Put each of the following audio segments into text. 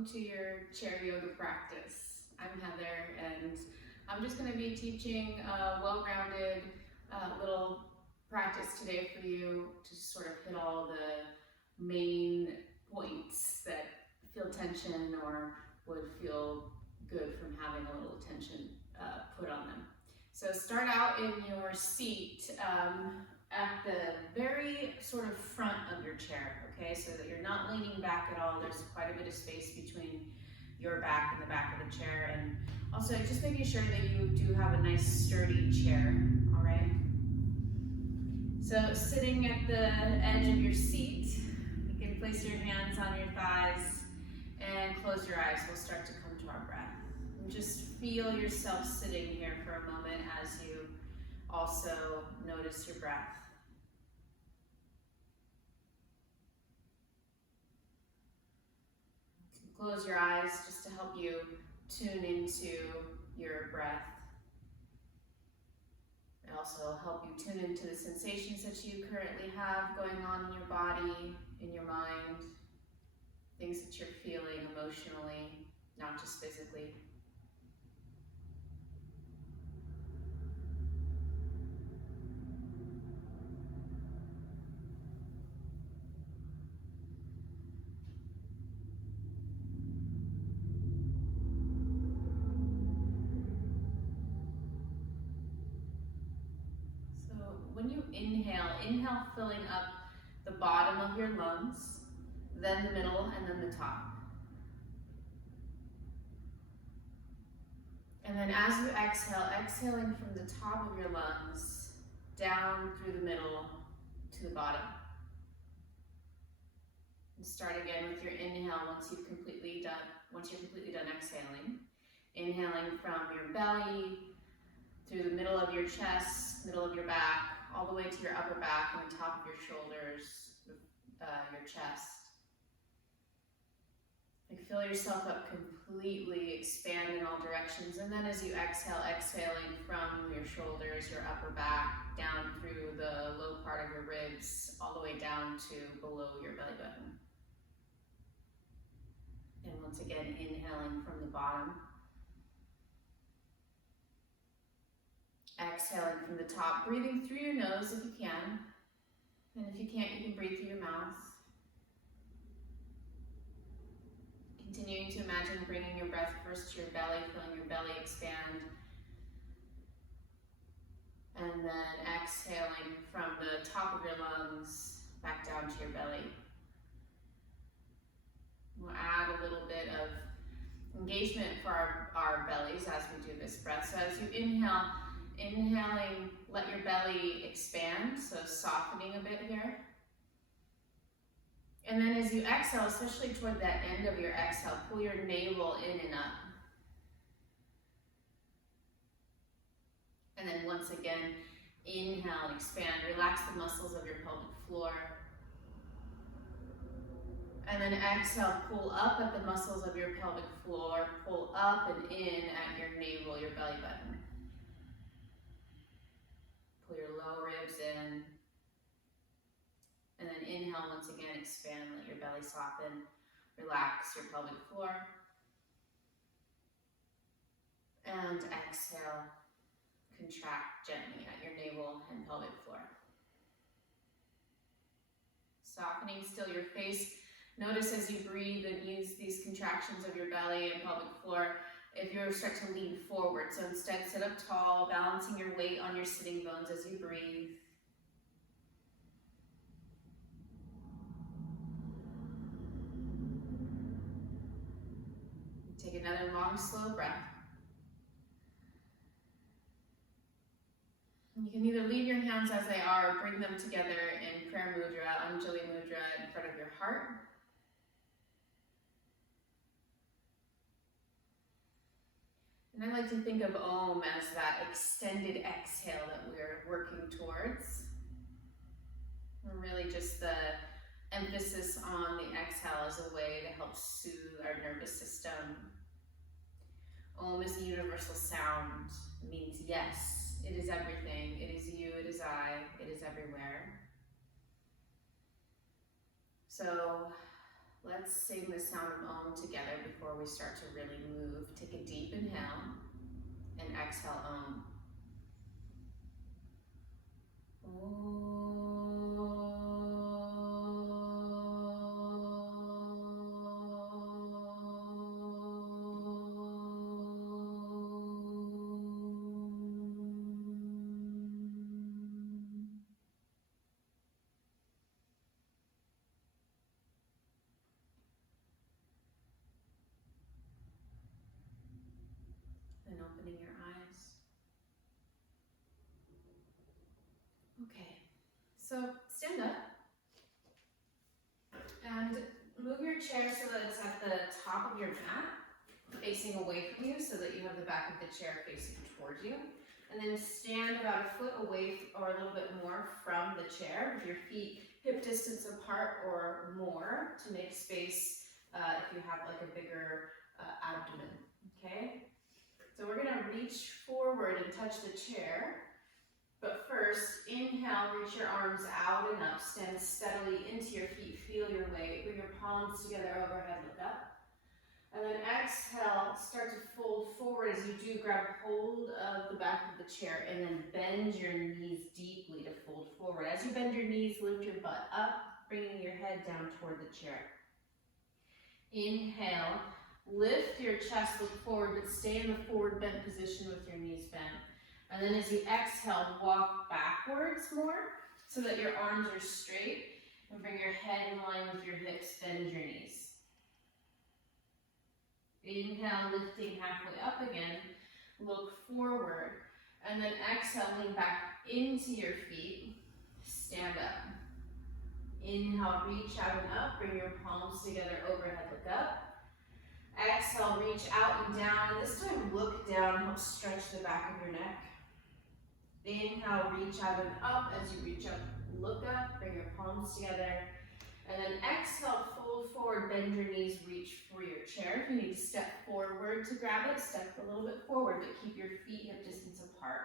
welcome to your chair yoga practice. I'm Heather, and I'm just going to be teaching a well-rounded little practice today for you to sort of hit all the main points that feel tension or would feel good from having a little tension put on them. So start out in your seat at the very sort of front of your chair, okay? So that you're not leaning back at all. There's quite a bit of space between your back and the back of the chair. And also just making sure that you do have a nice sturdy chair, all right? So sitting at the edge of your seat, you can place your hands on your thighs and close your eyes. We'll start to come to our breath. And just feel yourself sitting here for a moment as you also notice your breath. Close your eyes just to help you tune into your breath. It also help you tune into the sensations that you currently have going on in your body, in your mind, things that you're feeling emotionally, not just physically. When you inhale filling up the bottom of your lungs, then the middle, and then the top. And then as you exhale, exhaling from the top of your lungs, down through the middle to the bottom. And start again with your inhale once you're completely done exhaling. Inhaling from your belly, through the middle of your chest, middle of your back, all the way to your upper back and the top of your shoulders, your chest. And feel yourself up completely, expand in all directions. And then as you exhale, exhaling from your shoulders, your upper back, down through the low part of your ribs, all the way down to below your belly button. And once again, inhaling from the bottom. Exhaling from the top, breathing through your nose if you can. And if you can't, you can breathe through your mouth. Continuing to imagine bringing your breath first to your belly, feeling your belly expand. And then exhaling from the top of your lungs back down to your belly. We'll add a little bit of engagement for our bellies as we do this breath. So as you inhale, inhaling, let your belly expand, so softening a bit here. And then as you exhale, especially toward that end of your exhale, pull your navel in and up. And then once again, inhale and expand. Relax the muscles of your pelvic floor. And then exhale, pull up at the muscles of your pelvic floor, pull up and in at your navel, your belly button. Pull your low ribs in. And then inhale, once again, expand, let your belly soften. Relax your pelvic floor. And exhale, contract gently at your navel and pelvic floor. Softening still your face. Notice as you breathe and use these contractions of your belly and pelvic floor, if you start to lean forward. So instead, sit up tall, balancing your weight on your sitting bones as you breathe. Take another long, slow breath. You can either leave your hands as they are or bring them together in prayer mudra, Anjali mudra, in front of your heart. And I like to think of Om as that extended exhale that we're working towards. And really just the emphasis on the exhale as a way to help soothe our nervous system. Om is a universal sound. It means yes, it is everything. It is you, it is I, it is everywhere. So Let's sing the sound of Om together before we start to really move. Take a deep inhale and exhale Om. And opening your eyes. Okay, so stand up and move your chair so that it's at the top of your mat, facing away from you so that you have the back of the chair facing towards you. And then stand about a foot away or a little bit more from the chair with your feet hip distance apart or more to make space if you have like a bigger abdomen, okay? So we're gonna reach forward and touch the chair. But first, inhale, reach your arms out and up, stand steadily into your feet, feel your weight, bring your palms together overhead, look up. And then exhale, start to fold forward as you do, grab hold of the back of the chair and then bend your knees deeply to fold forward. As you bend your knees, lift your butt up, bringing your head down toward the chair. Inhale, lift your chest, look forward, but stay in the forward bent position with your knees bent. And then as you exhale, walk backwards more so that your arms are straight and bring your head in line with your hips, bend your knees. Inhale, lifting halfway up again, look forward, and then exhale, lean back into your feet, stand up. Inhale, reach out and up, bring your palms together overhead, look up. Exhale, reach out and down, and this time look down, help stretch the back of your neck. Inhale, reach out and up. As you reach up, look up, bring your palms together. And then exhale, fold forward, bend your knees, reach for your chair. If you need to step forward to grab it, step a little bit forward, but keep your feet hip distance apart.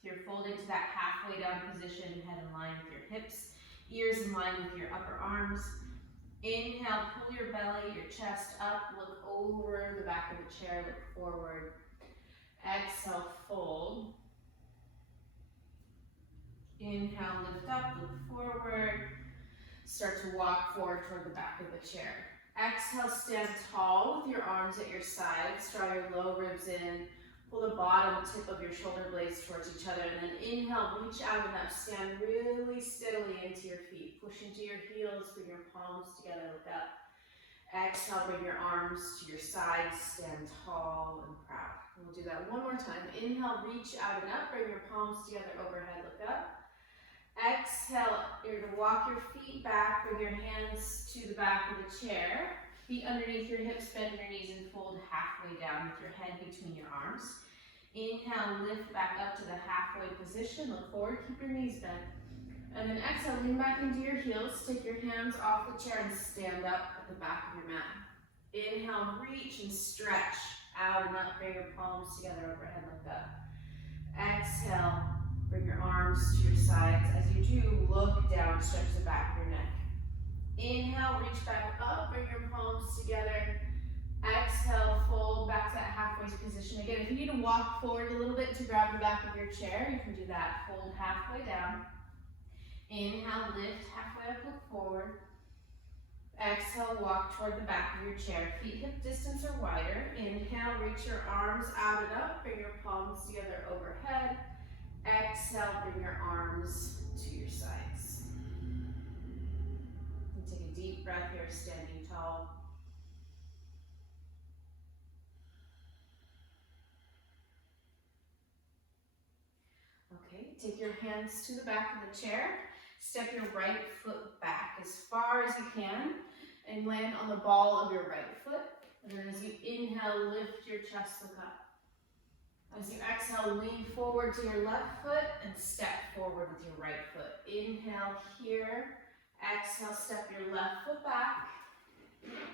So you're folding to that halfway down position, head in line with your hips, ears in line with your upper arms. Inhale, pull your belly, your chest up, look over the back of the chair, look forward. Exhale, fold. Inhale, lift up, look forward. Start to walk forward toward the back of the chair. Exhale, stand tall with your arms at your sides. Draw your low ribs in. Pull the bottom tip of your shoulder blades towards each other. And then inhale, reach out and up. Stand really steadily into your feet. Push into your heels, bring your palms together, look up. Exhale, bring your arms to your sides. Stand tall and proud. And we'll do that one more time. Inhale, reach out and up. Bring your palms together overhead, look up. Exhale, you're going to walk your feet back, bring your hands to the back of the chair, feet underneath your hips, bend your knees and fold halfway down with your head between your arms. Inhale, lift back up to the halfway position, look forward, keep your knees bent. And then exhale, lean back into your heels, take your hands off the chair and stand up at the back of your mat. Inhale, reach and stretch out and up, bring your palms together overhead, look up. Exhale, bring your arms to your sides. As you do, look down, stretch the back of your neck. Inhale, reach back up, bring your palms together. Exhale, fold back to that halfway position. Again, if you need to walk forward a little bit to grab the back of your chair, you can do that. Fold halfway down. Inhale, lift halfway up, look forward. Exhale, walk toward the back of your chair. Feet hip distance or wider. Inhale, reach your arms out and up, bring your palms together overhead. Exhale, bring your arms to your sides. And take a deep breath here, standing tall. Okay, take your hands to the back of the chair. Step your right foot back as far as you can and land on the ball of your right foot. And then as you inhale, lift your chest, look up. As you exhale, lean forward to your left foot and step forward with your right foot. Inhale here. Exhale, step your left foot back.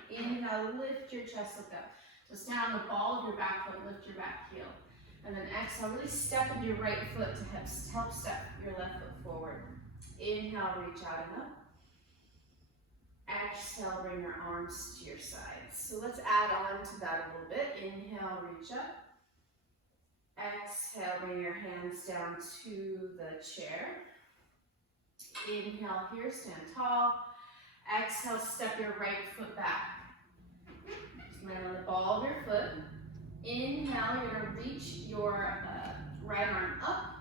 Inhale, lift your chest, look up. So stand on the ball of your back foot, lift your back heel. And then exhale, really step into your right foot to help step your left foot forward. Inhale, reach out and up. Exhale, bring your arms to your sides. So let's add on to that a little bit. Inhale, reach up. Exhale, bring your hands down to the chair. Inhale here, stand tall. Exhale, step your right foot back. Land on the ball of your foot. Inhale, you're gonna reach your right arm up,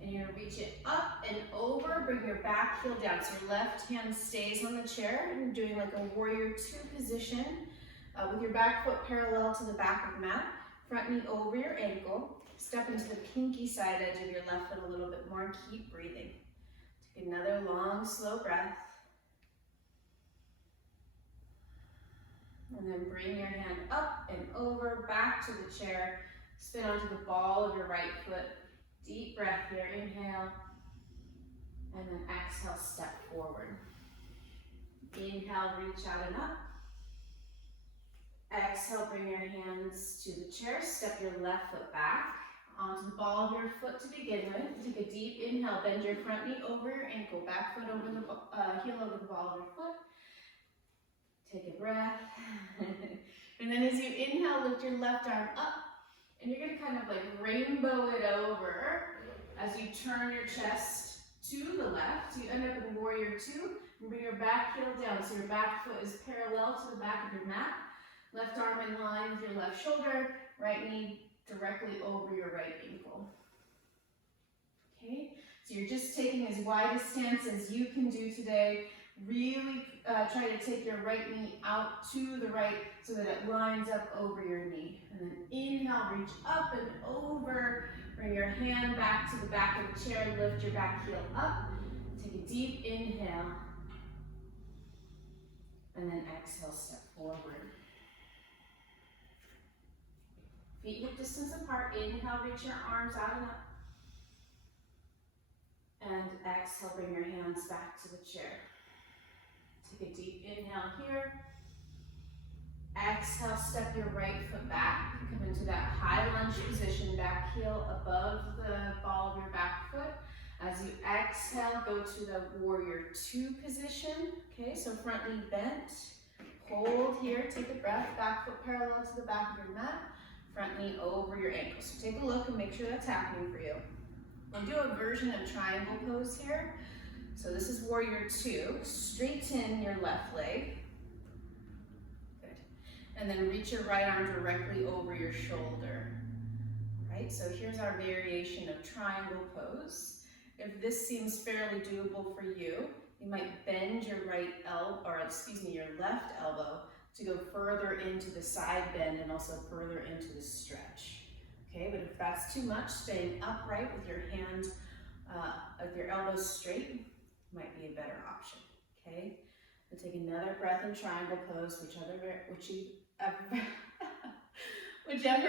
and you're gonna reach it up and over, bring your back heel down. So your left hand stays on the chair, and you're doing like a warrior two position with your back foot parallel to the back of the mat, front knee over your ankle. Step into the pinky side edge of your left foot a little bit more and keep breathing. Take another long, slow breath. And then bring your hand up and over, back to the chair. Spin onto the ball of your right foot. Deep breath here, inhale. And then exhale, step forward. Inhale, reach out and up. Exhale, bring your hands to the chair. Step your left foot back onto the ball of your foot to begin with. Take a deep inhale, bend your front knee over your ankle, back foot over the heel over the ball of your foot. Take a breath. And then as you inhale, lift your left arm up, and you're gonna kind of like rainbow it over as you turn your chest to the left. So you end up in warrior two, and bring your back heel down. So your back foot is parallel to the back of your mat. Left arm in line with your left shoulder, right knee directly over your right ankle. Okay, so you're just taking as wide a stance as you can do today. Really try to take your right knee out to the right so that it lines up over your knee. And then inhale, reach up and over. Bring your hand back to the back of the chair. Lift your back heel up. Take a deep inhale. And then exhale, step forward. Feet hip distance apart. Inhale, reach your arms out and up. And exhale, bring your hands back to the chair. Take a deep inhale here. Exhale, step your right foot back. Come into that high lunge position, back heel above the ball of your back foot. As you exhale, go to the warrior two position. Okay, so front knee bent. Hold here, take a breath. Back foot parallel to the back of your mat. Front knee over your ankle. So take a look and make sure that's happening for you. We'll do a version of triangle pose here. So this is warrior two. Straighten your left leg. Good. And then reach your right arm directly over your shoulder. Right, so here's our variation of triangle pose. If this seems fairly doable for you, you might bend your your left elbow to go further into the side bend and also further into the stretch. Okay, but if that's too much, staying upright with your hand, with your elbows straight, might be a better option. Okay, so take another breath in triangle pose, whichever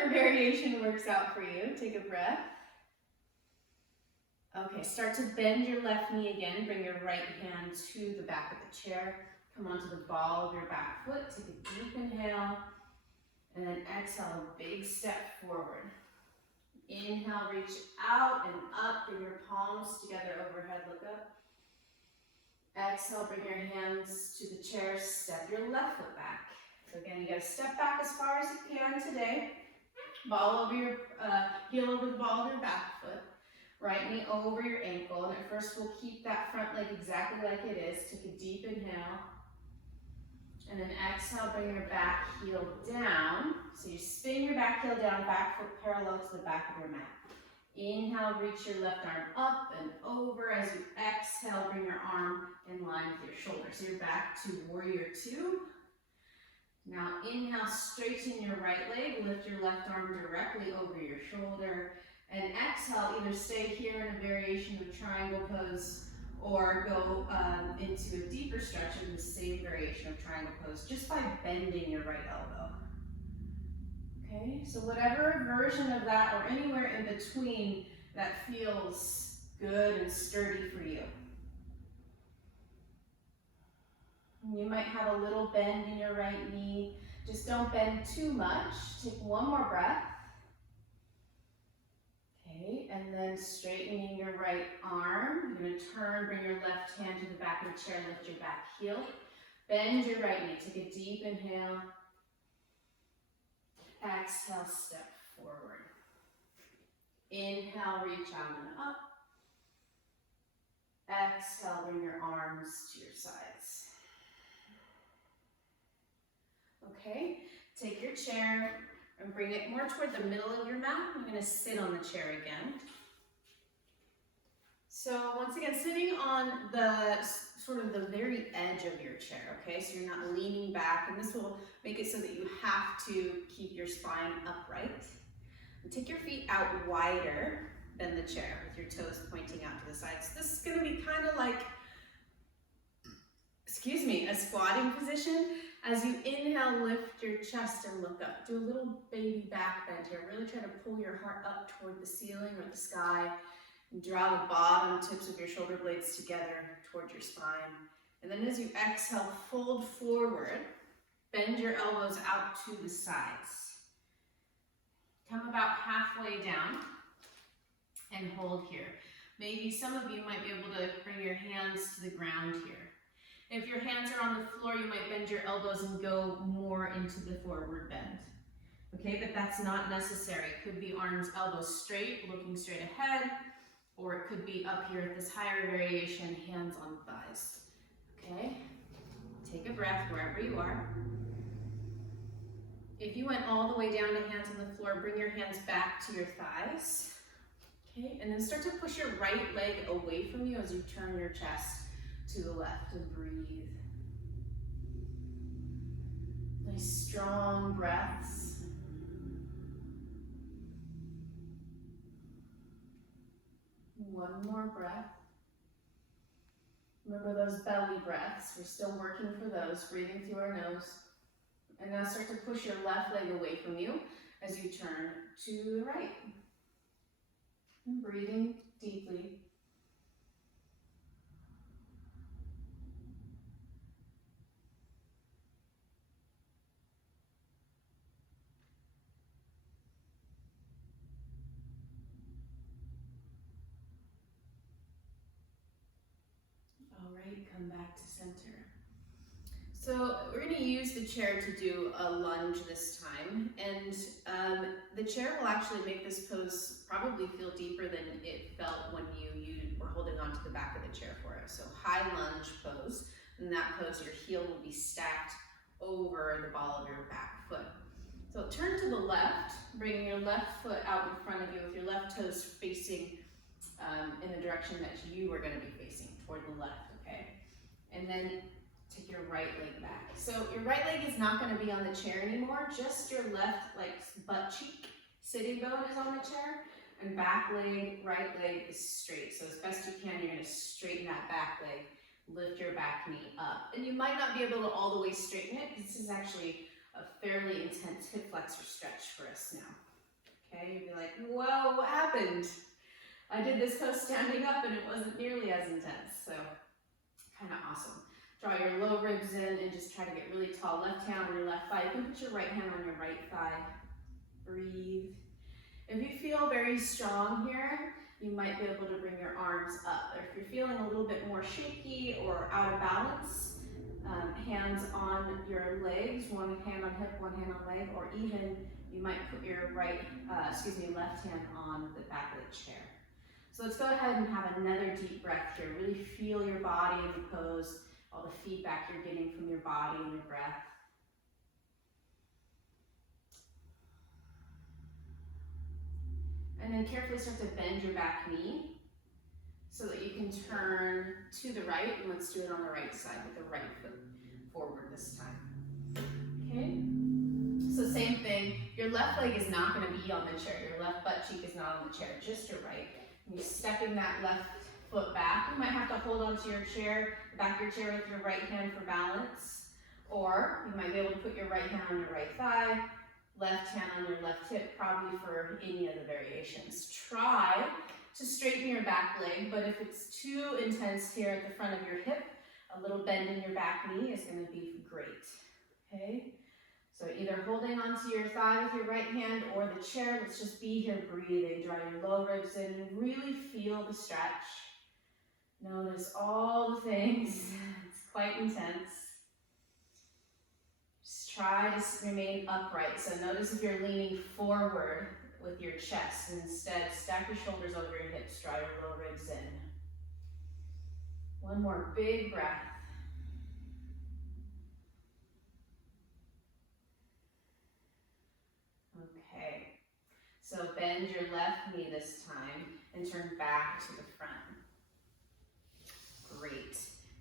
variation works out for you. Take a breath. Okay, start to bend your left knee again. Bring your right hand to the back of the chair. Come onto the ball of your back foot. Take a deep inhale. And then exhale, a big step forward. Inhale, reach out and up. Bring your palms together overhead. Look up. Exhale, bring your hands to the chair. Step your left foot back. So again, you got to step back as far as you can today. Ball over your heel over the ball of your back foot. Right knee over your ankle. And at first, we'll keep that front leg exactly like it is. Take a deep inhale. And then exhale, bring your back heel down. So you spin your back heel down, back foot parallel to the back of your mat. Inhale, reach your left arm up and over. As you exhale, bring your arm in line with your shoulder. So you're back to warrior two. Now inhale, straighten your right leg. Lift your left arm directly over your shoulder. And exhale, either stay here in a variation of triangle pose or go into a deeper stretch in the same variation of triangle pose just by bending your right elbow. Okay, so whatever version of that or anywhere in between that feels good and sturdy for you. You might have a little bend in your right knee. Just don't bend too much. Take one more breath. Okay, and then straightening your right arm. You're going to turn, bring your left hand to the back of the chair, lift your back heel. Bend your right knee. Take a deep inhale. Exhale, step forward. Inhale, reach out and up. Exhale, bring your arms to your sides. Okay, take your chair and bring it more toward the middle of your mat. I'm going to sit on the chair again. So once again, sitting on the sort of the very edge of your chair, okay? So you're not leaning back, and this will make it so that you have to keep your spine upright. And take your feet out wider than the chair with your toes pointing out to the sides. This is going to be kind of like, a squatting position. As you inhale, lift your chest and look up. Do a little baby back bend here. Really try to pull your heart up toward the ceiling or the sky. And draw the bottom tips of your shoulder blades together toward your spine. And then as you exhale, fold forward. Bend your elbows out to the sides. Come about halfway down and hold here. Maybe some of you might be able to bring your hands to the ground here. If your hands are on the floor, you might bend your elbows and go more into the forward bend. Okay, but that's not necessary. It could be arms, elbows straight, looking straight ahead, or it could be up here at this higher variation, hands on thighs. Okay, take a breath wherever you are. If you went all the way down to hands on the floor, bring your hands back to your thighs. Okay, and then start to push your right leg away from you as you turn your chest to the left and breathe. Nice strong breaths. One more breath. Remember those belly breaths. We're still working for those, breathing through our nose. And now start to push your left leg away from you as you turn to the right. And breathing deeply. All right, come back to center. So we're going to use the chair to do a lunge this time, and the chair will actually make this pose probably feel deeper than it felt when you were holding onto the back of the chair for it. So high lunge pose. In that pose, your heel will be stacked over the ball of your back foot. So turn to the left, bringing your left foot out in front of you with your left toes facing in the direction that you are going to be facing, toward the left, okay? And then take your right leg back. So your right leg is not going to be on the chair anymore, just your left, like butt cheek, sitting bone is on the chair, and back leg, right leg is straight. So as best you can, you're going to straighten that back leg, lift your back knee up. And you might not be able to all the way straighten it, because this is actually a fairly intense hip flexor stretch for us now. Okay, you'll be like, whoa, what happened? I did this pose standing up and it wasn't nearly as intense, so kind of awesome. Draw your low ribs in and just try to get really tall. Left hand on your left thigh. You can put your right hand on your right thigh. Breathe. If you feel very strong here, you might be able to bring your arms up. If you're feeling a little bit more shaky or out of balance, hands on your legs, one hand on hip, one hand on leg, or even you might put your left hand on the back of the chair. So let's go ahead and have another deep breath here. Really feel your body in the pose, all the feedback you're getting from your body and your breath. And then carefully start to bend your back knee so that you can turn to the right, and let's do it on the right side with the right foot forward this time. Okay? So same thing, your left leg is not going to be on the chair, your left butt cheek is not on the chair, just your right. You're stepping that left foot back. You might have to hold onto your chair, the back of your chair with your right hand for balance, or you might be able to put your right hand on your right thigh, left hand on your left hip, probably for any of the variations. Try to straighten your back leg, but if it's too intense here at the front of your hip, a little bend in your back knee is going to be great. Okay? So either holding onto your thigh with your right hand or the chair, let's just be here breathing. Draw your low ribs in and really feel the stretch. Notice all the things. It's quite intense. try to remain upright. So notice if you're leaning forward with your chest, and instead stack your shoulders over your hips, draw your low ribs in. One more big breath. Okay, so bend your left knee this time and turn back to the front. Great.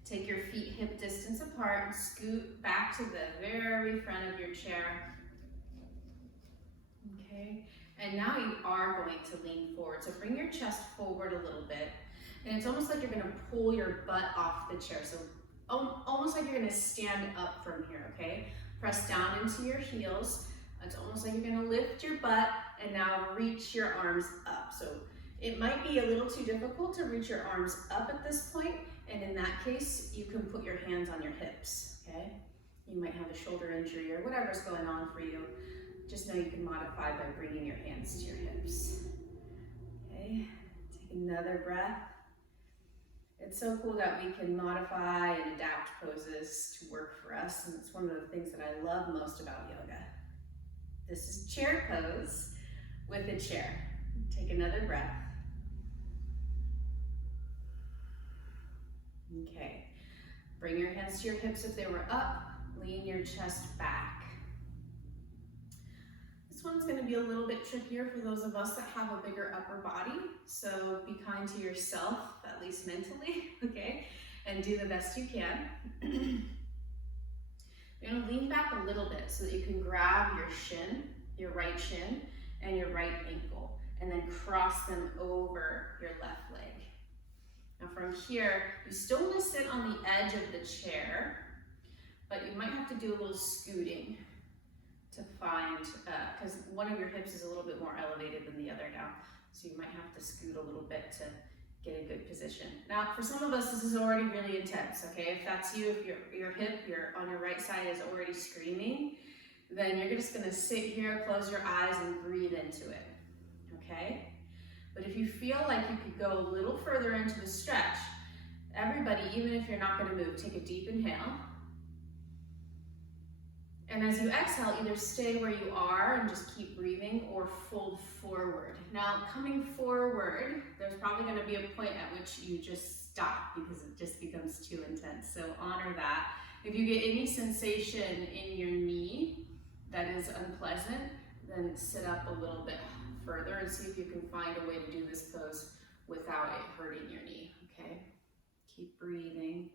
Take your feet hip distance apart and scoot back to the very front of your chair. Okay, and now you are going to lean forward. So bring your chest forward a little bit. And it's almost like you're gonna pull your butt off the chair. So almost like you're gonna stand up from here, okay? Press down into your heels. It's almost like you're gonna lift your butt and now reach your arms up. So it might be a little too difficult to reach your arms up at this point, and in that case, you can put your hands on your hips, okay? You might have a shoulder injury or whatever's going on for you. Just know you can modify by bringing your hands to your hips. Okay, take another breath. It's so cool that we can modify and adapt poses to work for us, and it's one of the things that I love most about yoga. This is chair pose with a chair. Take another breath. Okay, bring your hands to your hips if they were up, lean your chest back. This one's gonna be a little bit trickier for those of us that have a bigger upper body, so be kind to yourself, at least mentally, okay? And do the best you can. You're gonna lean back a little bit so that you can grab your shin, your right shin, and your right ankle, and then cross them over your left leg. Now from here, you still wanna sit on the edge of the chair, but you might have to do a little scooting to find, because one of your hips is a little bit more elevated than the other now, so you might have to scoot a little bit to get a good position. Now, for some of us, this is already really intense, okay? If that's you, if your hip on your right side is already screaming, then you're just gonna sit here, close your eyes, and breathe into it, okay? But if you feel like you could go a little further into the stretch, everybody, even if you're not gonna move, take a deep inhale. And as you exhale, either stay where you are and just keep breathing, or fold forward. Now, coming forward, there's probably gonna be a point at which you just stop because it just becomes too intense. So honor that. If you get any sensation in your knee that is unpleasant, then sit up a little bit further and see if you can find a way to do this pose without it hurting your knee, okay? Keep breathing.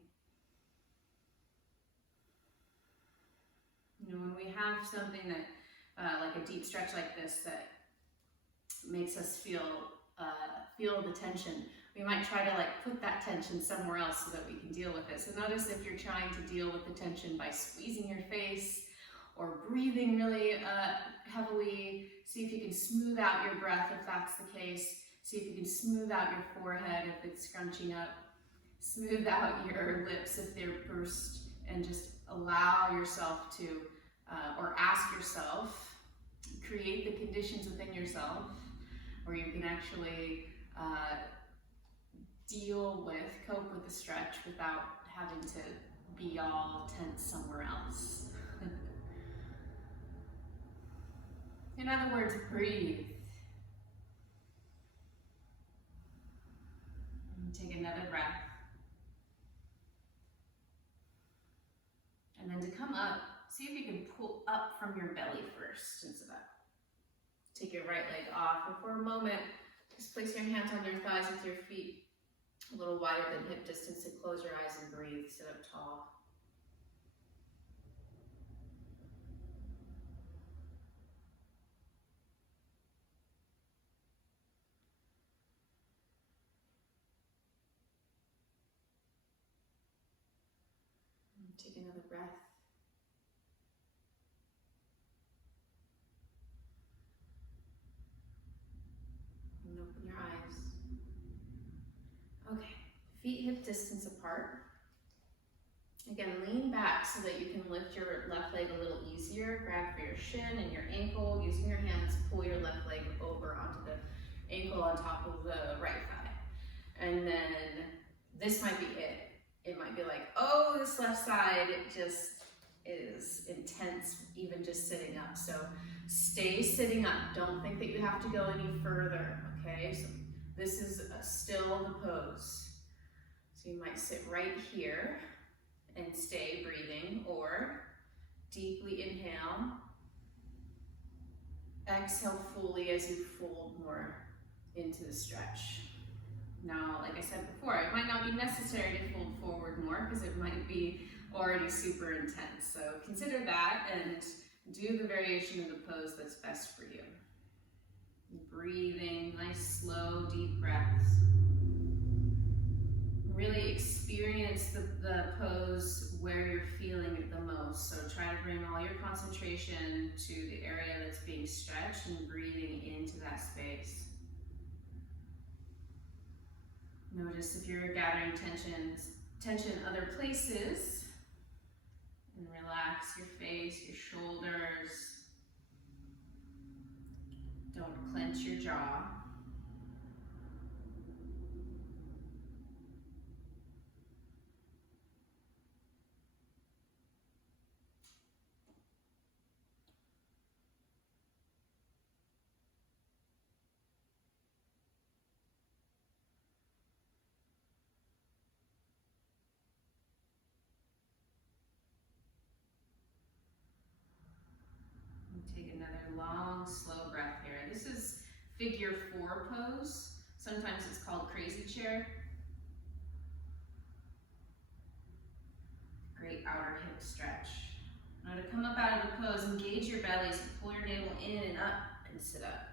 You know, when we have something that, like a deep stretch like this, that makes us feel the tension, we might try to like put that tension somewhere else so that we can deal with it. So notice if you're trying to deal with the tension by squeezing your face or breathing really heavily, see if you can smooth out your breath if that's the case. See if you can smooth out your forehead if it's scrunching up. Smooth out your lips if they're pursed, and just allow yourself to, or ask yourself, create the conditions within yourself where you can actually cope with the stretch without having to be all tense somewhere else. In other words, breathe. And take another breath. And then to come up, see if you can pull up from your belly first instead of take your right leg off. And for a moment, just place your hands on your thighs with your feet a little wider than hip distance, and close your eyes and breathe. Sit up tall. And take another breath. And open your eyes. Okay, feet hip distance apart. Again, lean back so that you can lift your left leg a little easier. Grab for your shin and your ankle. Using your hands, pull your left leg over onto the ankle on top of the right thigh. And then this might be it. It might be like, oh, this left side, it just is intense even just sitting up. So stay sitting up. Don't think that you have to go any further, okay? So this is still the pose. So you might sit right here and stay breathing, or deeply inhale. Exhale fully as you fold more into the stretch. Now, like I said before, it might not be necessary to fold forward more because it might be already super intense. So consider that and do the variation of the pose that's best for you. Breathing, nice, slow, deep breaths. Really experience the pose where you're feeling it the most. So try to bring all your concentration to the area that's being stretched and breathing into that space. Notice if you're gathering tension other places, and relax your face, your shoulders. Don't clench your jaw. Take another long, slow breath here. This is figure 4 pose. Sometimes it's called crazy chair. Great outer hip stretch. Now to come up out of the pose, engage your belly, so pull your navel in and up and sit up.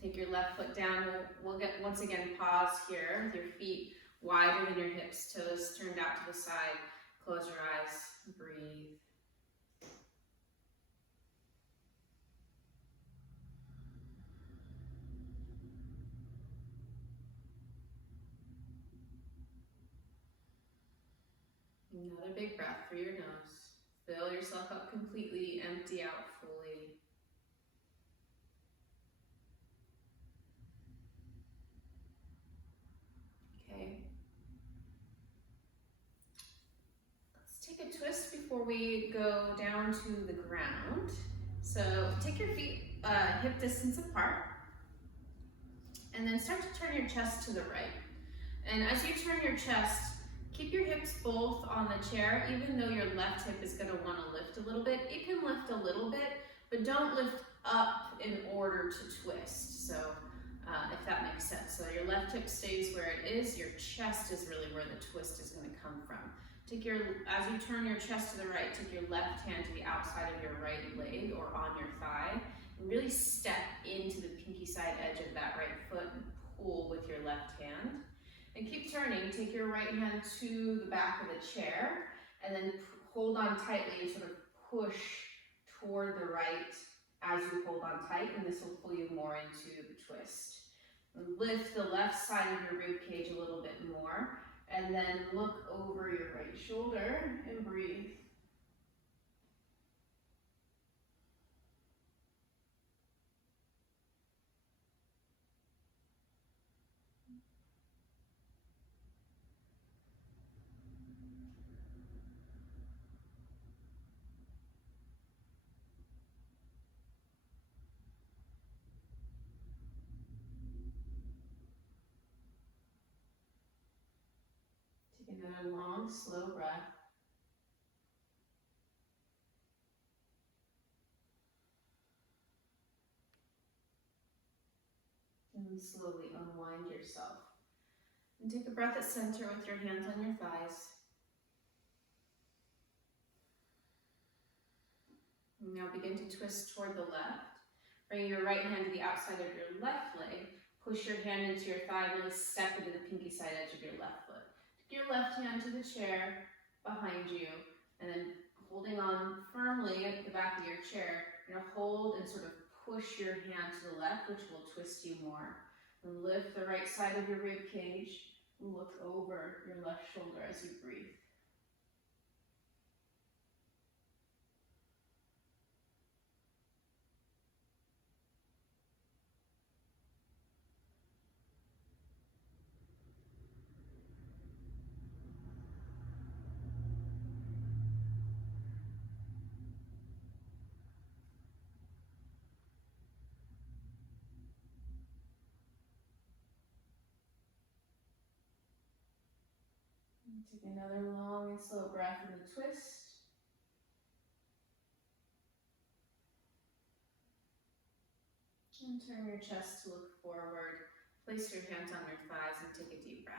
Take your left foot down. We'll get, once again, pause here with your feet wider than your hips, toes turned out to the side. Close your eyes, breathe. Another big breath through your nose. Fill yourself up completely, empty out fully. Okay. Let's take a twist before we go down to the ground. So take your feet hip distance apart, and then start to turn your chest to the right. And as you turn your chest, keep your hips both on the chair. Even though your left hip is going to want to lift a little bit, it can lift a little bit, but don't lift up in order to twist. So if that makes sense. So your left hip stays where it is, your chest is really where the twist is going to come from. As you turn your chest to the right, take your left hand to the outside of your right leg or on your thigh, and really step into the pinky side edge of that right foot and pull with your left hand. And keep turning. Take your right hand to the back of the chair, and then hold on tightly and sort of push toward the right as you hold on tight, and this will pull you more into the twist. And lift the left side of your rib cage a little bit more, and then look over your right shoulder and breathe. Take another long, slow breath. And then slowly unwind yourself. And take a breath at center with your hands on your thighs. And now begin to twist toward the left. Bring your right hand to the outside of your left leg. Push your hand into your thigh, really step into the pinky side edge of your left foot. Take your left hand to the chair behind you, and then holding on firmly at the back of your chair, you're going to hold and sort of push your hand to the left, which will twist you more. And lift the right side of your rib cage and look over your left shoulder as you breathe. Take another long and slow breath in the twist. And turn your chest to look forward. Place your hands on your thighs and take a deep breath.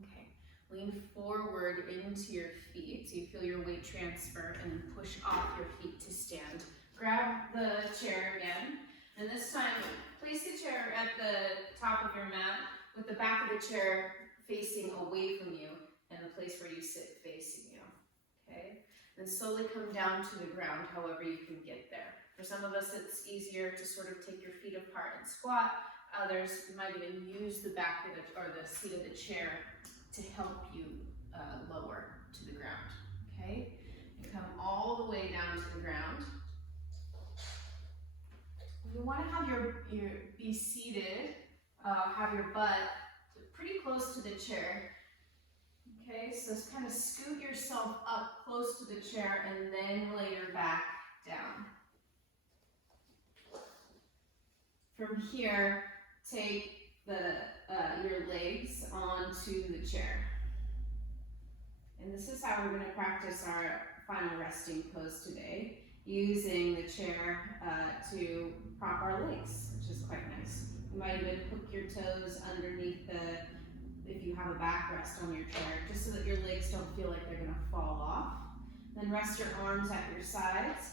Okay, lean forward into your feet so you feel your weight transfer and then push off your feet to stand. Grab the chair again, and this time place the chair at the top of your mat with the back of the chair facing away from you and the place where you sit facing you. Okay, then slowly come down to the ground however you can get there. For some of us it's easier to sort of take your feet apart and squat. Others, you might even use the back of the, or the seat of the chair to help you lower to the ground. Okay, and come all the way down to the ground. You want to have your be seated, have your butt pretty close to the chair. Okay, so just kind of scoot yourself up close to the chair and then lay your back down. From here, take your legs onto the chair. And this is how we're going to practice our final resting pose today, using the chair to prop our legs, which is quite nice. You might even hook your toes underneath if you have a backrest on your chair, just so that your legs don't feel like they're going to fall off. Then rest your arms at your sides.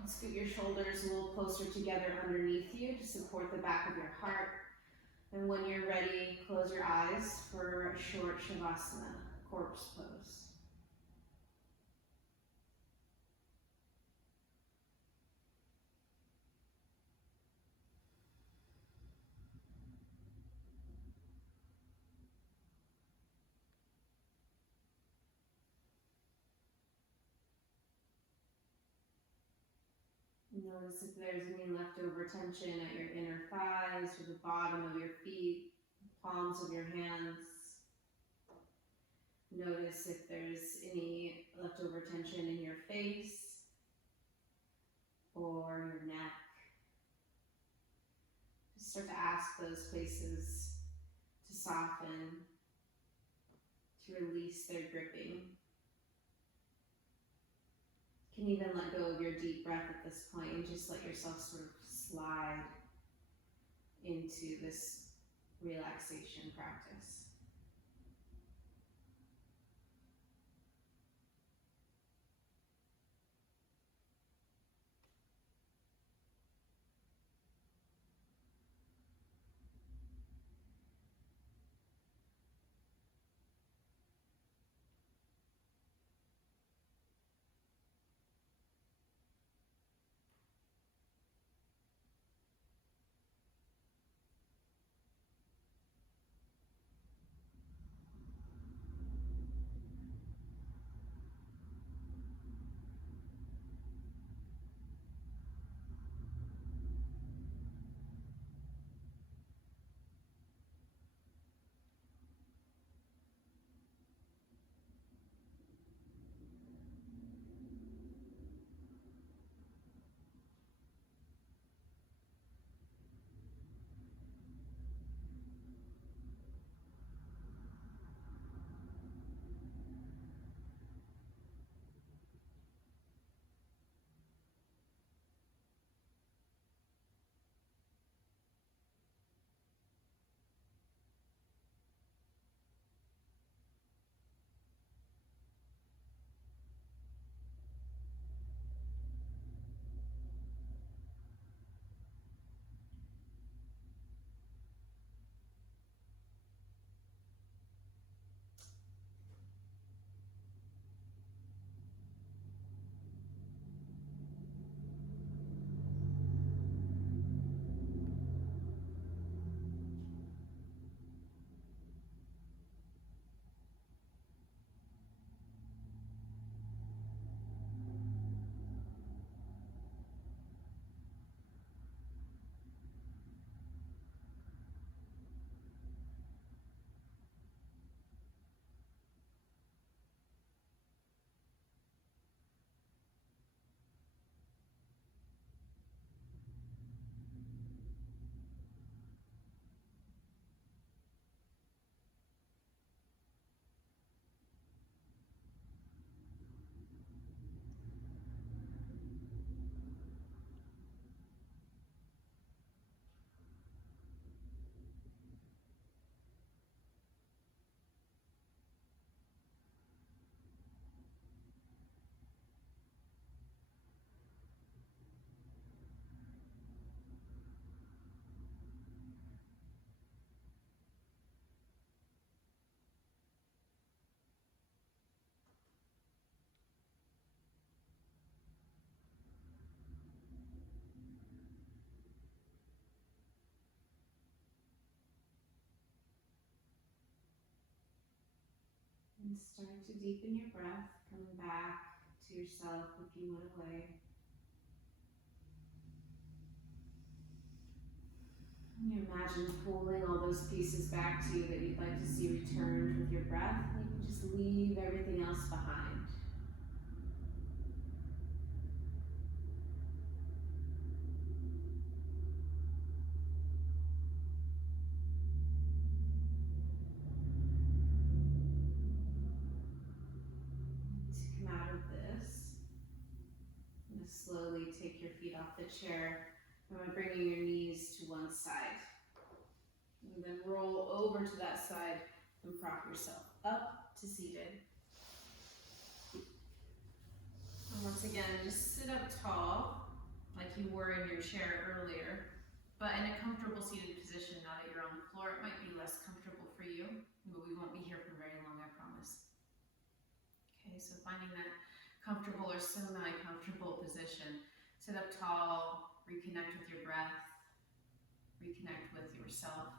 And scoot your shoulders a little closer together underneath you to support the back of your heart. And when you're ready, close your eyes for a short Shavasana, corpse pose. Notice if there's any leftover tension at your inner thighs or the bottom of your feet, palms of your hands. Notice if there's any leftover tension in your face or your neck. Just start to ask those places to soften, to release their gripping. You can even let go of your deep breath at this point and just let yourself sort of slide into this relaxation practice. And start to deepen your breath, coming back to yourself if you went away. And you imagine pulling all those pieces back to you that you'd like to see returned with your breath, and you can just leave everything else behind. To come out of this, I'm going to slowly take your feet off the chair. I'm bringing your knees to one side. And then roll over to that side and prop yourself up to seated. And once again, just sit up tall, like you were in your chair earlier, but in a comfortable seated position, now that you're on the floor. It might be less comfortable for you, but we won't be here for very long, I promise. Okay, so finding that comfortable or semi-comfortable position. Sit up tall, reconnect with your breath, reconnect with yourself.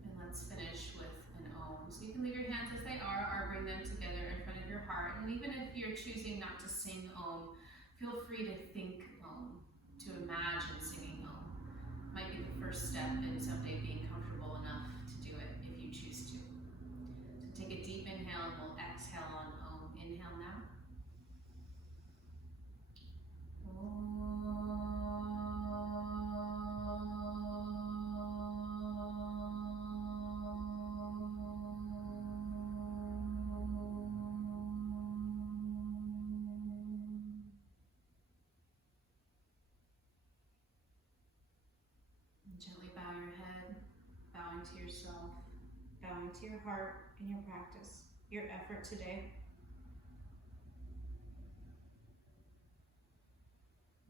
And let's finish with an Om. So you can leave your hands as they are or bring them together in front of your heart. And even if you're choosing not to sing Om, feel free to think Om, to imagine singing Om. Might be the first step in someday being comfortable enough to do it if you choose to. So take a deep inhale and we'll exhale on Om. Inhale now. Gently bow your head, bowing to yourself, bowing to your heart and your practice, your effort today.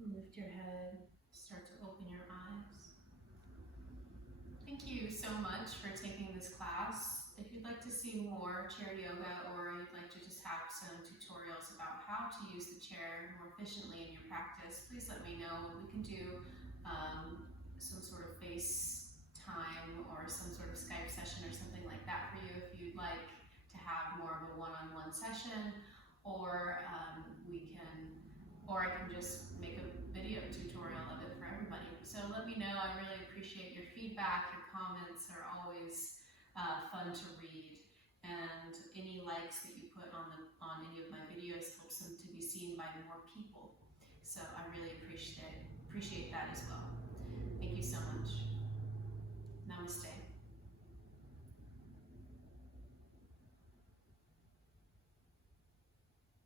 Lift your head, start to open your eyes. Thank you so much for taking this class. If you'd like to see more chair yoga, or you'd like to just have some tutorials about how to use the chair more efficiently in your practice, please let me know. We can do some sort of FaceTime or some sort of Skype session or something like that for you if you'd like to have more of a one-on-one session, or I can just make a video tutorial of it for everybody. So let me know. I really appreciate your feedback. Your comments are always fun to read, and any likes that you put on any of my videos helps them to be seen by more people. So I really appreciate that as well. Thank you so much. Namaste.